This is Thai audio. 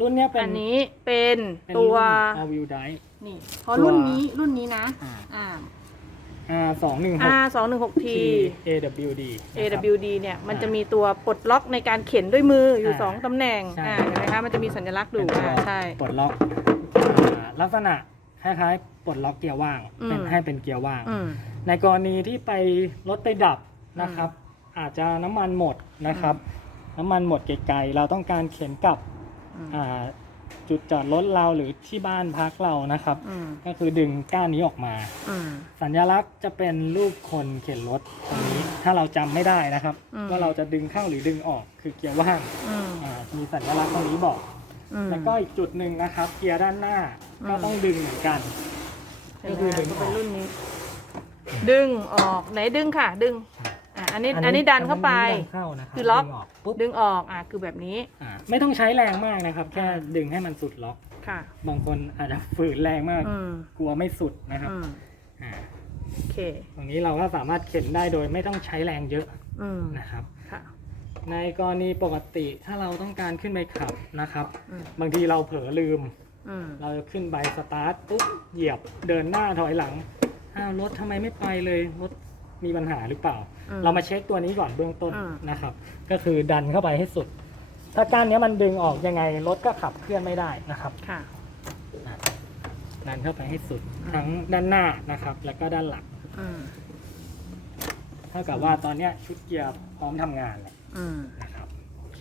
รุ่นเนี้ยเป็นอันนี้เป็นเป็นตัวรุ่น all wheel drive นี่เพราะตัวรุ่นนี้รุ่นนี้นะ อ่า อ่า R สองหนึ่งหก R 2 1 6 T AWD นะครับ AWD เนี่ย มันจะมีตัวปลดล็อกในการเข็นด้วยมืออยู่ อ่า2ตำแหน่ง ใช่ อ่าเห็นไหมคะ มันจะมีสัญลักษณ์อยู่เป็นตัวอ่าใช่ ปลดล็อกอ่าลักษณะคล้ายๆปลดล็อกเกียร์ว่างอืม เป็นให้เป็นเกียร์ว่าง อืม ในกรณีที่ไปรถไปดับนะครับ อาจจะน้ำมันหมดนะครับ น้ำมันหมดไกลๆเราต้องการเข็นกลับ อืมอ่าจุดจอดรถเราหรือที่บ้านพักเรานะครับ อืมก็คือดึงก้านนี้ออกมา อืม สัญลักษณ์จะเป็นรูปคนเข็นรถตรงนี้ ถ้าเราจำไม่ได้นะครับ อืม ว่าเราจะดึงเข้าหรือดึงออกคือเกียร์ว่างอืมอ่ามีสัญลักษณ์ตรงนี้บอก อืม แล้วก็อีกจุดหนึ่งนะครับ เกียร์ด้านหน้าอืม ก็ต้องดึงเหมือนกันเห็นไหมก็คือดึงก็เป็นออกรุ่นนี้ ดึงออกไหนดึงค่ะ ดึง อะอันนี้อันนี้ดันเข้าไปอันนี้ดันเข้านะครับคือล็อก ดึงออกปุ๊บดึงออกอะคือแบบนี้อ่าไม่ต้องใช้แรงมากนะครับ แค่ดึงให้มันสุดล็อก ค่ะบางคนอาจจะฝืนแรงมาก อืมกลัวไม่สุดนะครับอืมอ่าโอเคตรงนี้เราก็สามารถเข็นได้โดยไม่ต้องใช้แรงเยอะอืมนะครับ ค่ะในกรณีปกติถ้าเราต้องการขึ้นไปขับนะครับ อืมบางทีเราเผลอลืม อืมเราจะขึ้นใบสตาร์ทปุ๊บเหยียบเดินหน้าถอยหลังอ้าวรถทำไมไม่ไปเลยรถ มีปัญหาหรือเปล่า อืมเรามาเช็คตัวนี้ก่อนเบื้องต้นอืม นะครับ ก็คือดันเข้าไปให้สุด ถ้าก้านเนี้ยมันดึงออกยังไงรถก็ขับเคลื่อนไม่ได้นะครับ ค่ะ ดันเข้าไปให้สุดอืมทั้งด้านหน้านะครับ แล้วก็ด้านหลังอืมเท่ากับว่าตอนเนี้ยชุดเกียร์พร้อมทำงานแล้วอืมนะครับโอเค